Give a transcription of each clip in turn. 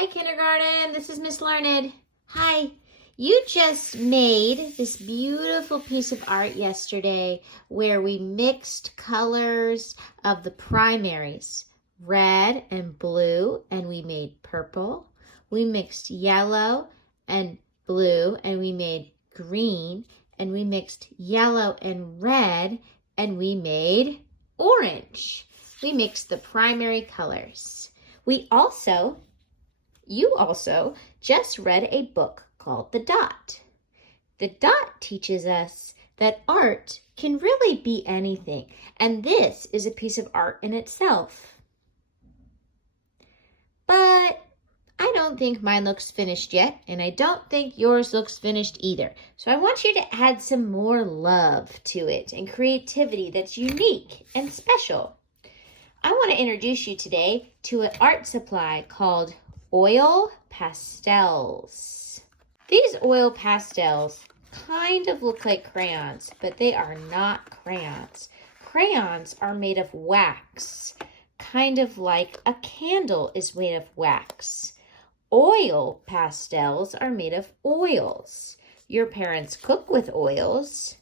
Hi, kindergarten. This is Miss Learned. Hi. You just made this beautiful piece of art yesterday where we mixed colors of the primaries, red and blue, and we made purple. We mixed yellow and blue, and we made green, and we mixed yellow and red, and we made orange. We mixed the primary colors. You also just read a book called The Dot. The Dot teaches us that art can really be anything, and this is a piece of art in itself. But I don't think mine looks finished yet, and I don't think yours looks finished either. So I want you to add some more love to it and creativity that's unique and special. I want to introduce you today to an art supply called oil pastels. These oil pastels kind of look like crayons, but they are not crayons. Crayons are made of wax, kind of like a candle is made of wax. Oil pastels are made of oils. Your parents cook with oils,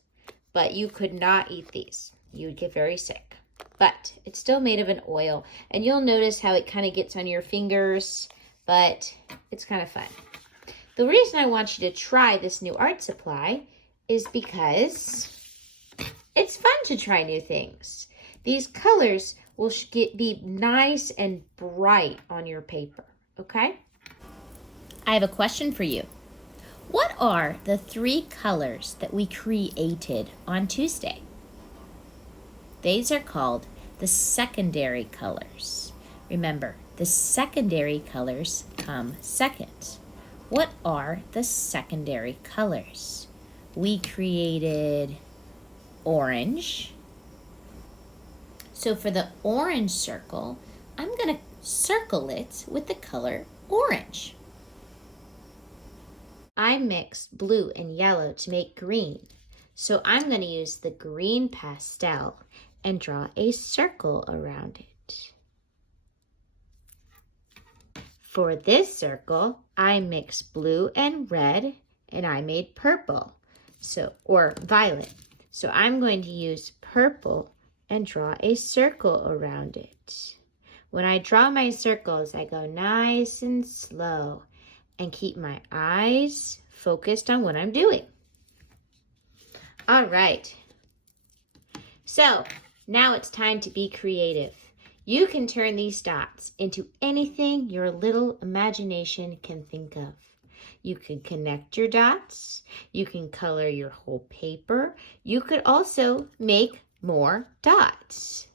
but you could not eat these. You would get very sick. But it's still made of an oil, and you'll notice how it kind of gets on your fingers, but it's kind of fun. The reason I want you to try this new art supply is because it's fun to try new things. These colors will be nice and bright on your paper, okay? I have a question for you. What are the 3 colors that we created on Tuesday? These are called the secondary colors. Remember, the secondary colors come second. What are the secondary colors? We created orange. So for the orange circle, I'm going to circle it with the color orange. I mixed blue and yellow to make green. So I'm going to use the green pastel and draw a circle around it. For this circle, I mixed blue and red, and I made purple, or violet. So I'm going to use purple and draw a circle around it. When I draw my circles, I go nice and slow and keep my eyes focused on what I'm doing. All right. So now it's time to be creative. You can turn these dots into anything your little imagination can think of. You can connect your dots. You can color your whole paper. You could also make more dots.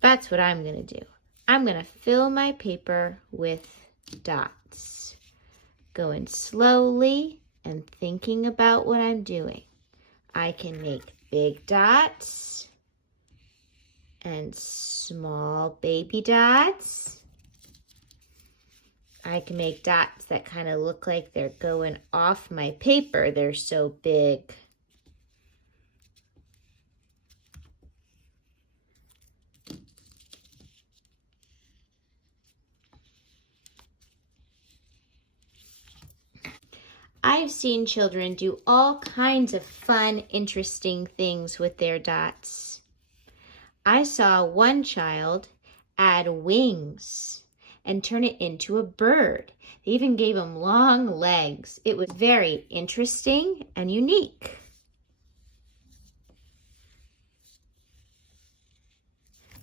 That's what I'm going to do. I'm going to fill my paper with dots. Going slowly and thinking about what I'm doing. I can make big dots and small baby dots. I can make dots that kind of look like they're going off my paper. They're so big. I've seen children do all kinds of fun, interesting things with their dots. I saw one child add wings and turn it into a bird. They even gave him long legs. It was very interesting and unique.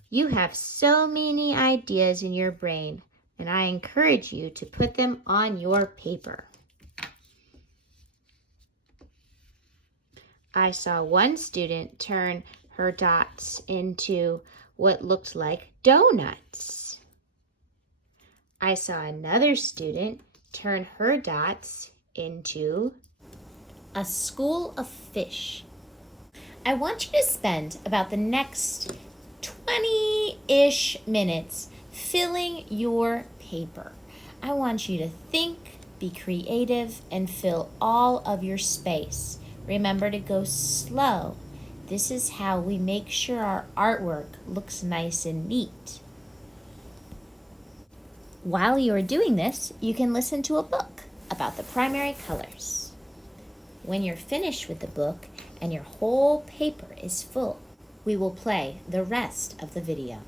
You have so many ideas in your brain, and I encourage you to put them on your paper. I saw one student turn her dots into what looked like donuts. I saw another student turn her dots into a school of fish. I want you to spend about the next 20-ish minutes filling your paper. I want you to think, be creative, and fill all of your space. Remember to go slow. This is how we make sure our artwork looks nice and neat. While you are doing this, you can listen to a book about the primary colors. When you're finished with the book and your whole paper is full, we will play the rest of the video.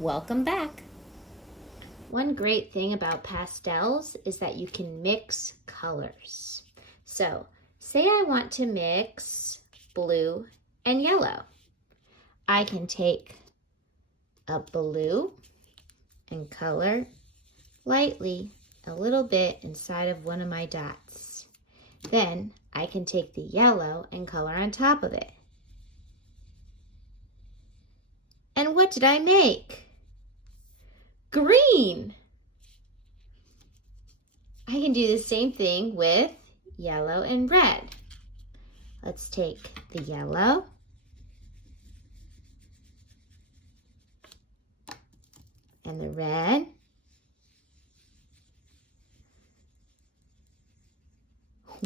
Welcome back. One great thing about pastels is that you can mix colors. So, say I want to mix blue and yellow. I can take a blue and color lightly a little bit inside of one of my dots. Then I can take the yellow and color on top of it. And what did I make? Green! I can do the same thing with yellow and red. Let's take the yellow and the red.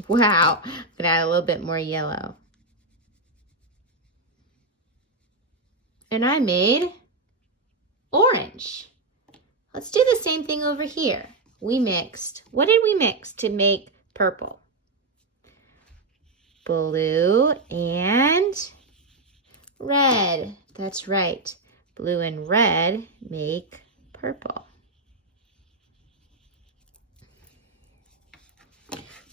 Wow, I'm gonna add a little bit more yellow. And I made orange. Let's do the same thing over here. What did we mix to make purple? Blue and red. That's right. Blue and red make purple.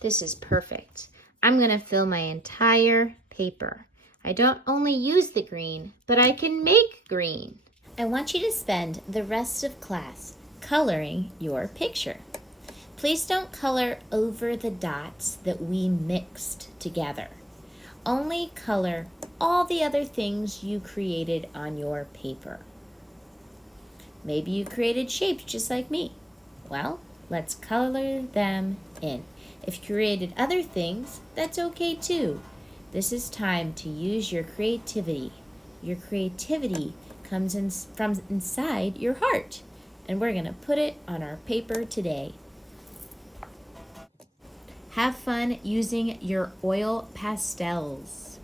This is perfect. I'm going to fill my entire paper. I don't only use the green, but I can make green. I want you to spend the rest of class coloring your picture. Please don't color over the dots that we mixed together. Only color all the other things you created on your paper. Maybe you created shapes just like me. Well, let's color them in. If you created other things, that's okay too. This is time to use your creativity. Your creativity comes from inside your heart, and we're going to put it on our paper today. Have fun using your oil pastels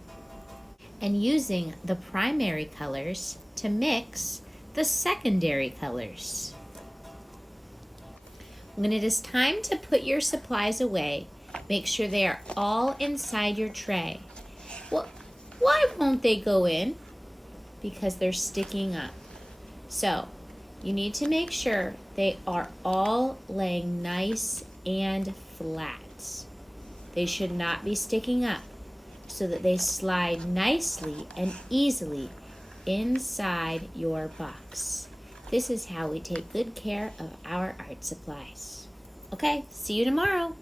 and using the primary colors to mix the secondary colors. When it is time to put your supplies away, make sure they are all inside your tray. Well, why won't they go in? Because they're sticking up. So, you need to make sure they are all laying nice and flat. They should not be sticking up so that they slide nicely and easily inside your box. This is how we take good care of our art supplies. Okay, see you tomorrow.